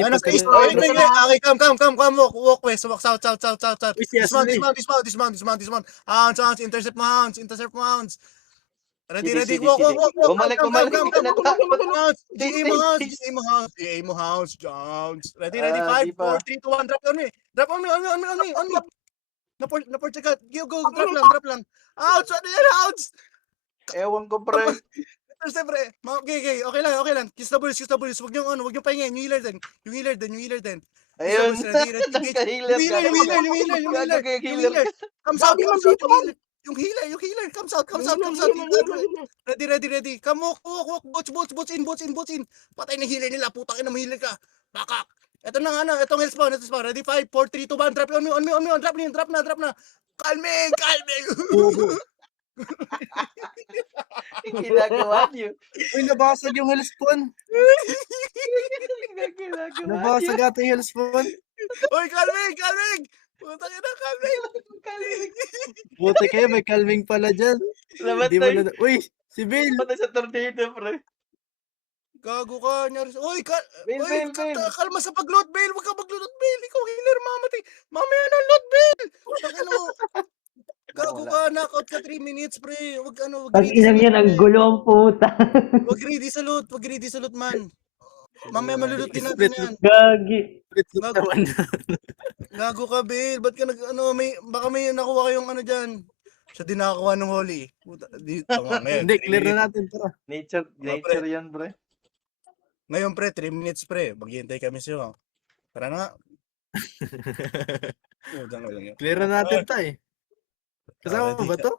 Ano Sipag sa ka isa? na. Okay, come, walk west, walk south. Uy, si Ashley. Dismount. Hounds, intercept mo, hounds. Ready, City. walk. Bumalik. Come. Natakot. GA mo, hounds. Ready, 5, Di pa. 4, 3, 2, 1, drop on me. On me. Na-port ka. Go, drop lang. Hounds, ano yan, hounds? Ewan ko, pre. Siyempre, okay lang. Kiss the bulls. Huwag niyong pahingin. Yung healer din. Kiss the Ayun. bulls, ready. Nagka-healer ka. Yung healer. Nagka-healer ka. Comes out, yung healer. Comes out. Ready. Come walk. Boots in. Patay na healer nila. Putang ina mo healer ka. Bakak. Ito na itong health spawn. Ready, 5, 4, 3, 2, 1, drop on me. Drop na. Kalming. Ginagawa niyo. Uy, nabasag yung hellspawn. Ginagawa Nabasag ata yung hellspawn. Uy, kalming. Putang ina, kalming. Buti kayo, may calming pala dyan. Lamat Hindi mo tayo. na... Uy, si Bill. Patay sa tornado, pre. Gago ka, nyari. Uy, Bill. kalma sa pag-load, Bill. Huwag ka mag-load, Bill. Ikaw, healer, mamatay. Mamaya na load, Bill. Tangin mo. Gago ka, knockout ka 3 minutes, pre. Huwag Pag inang yan, ang gulo ang puta. Huwag greedy sa loot, man. Mamaya malulot din natin Split yan. Gagi. Gago ka, Bill. Ba't ka baka may nakuha kayong dyan. Siya din nakakuha ng holy. Puta, dito nga ngayon. Hindi, clear na natin. Tara. Nature yan, pre. Ngayon, pre, 3 minutes, pre. Maghihintay kami sa'yo. Tara na nga. Diyan lang yan. Clear na natin tayo. Kasama mo ba to?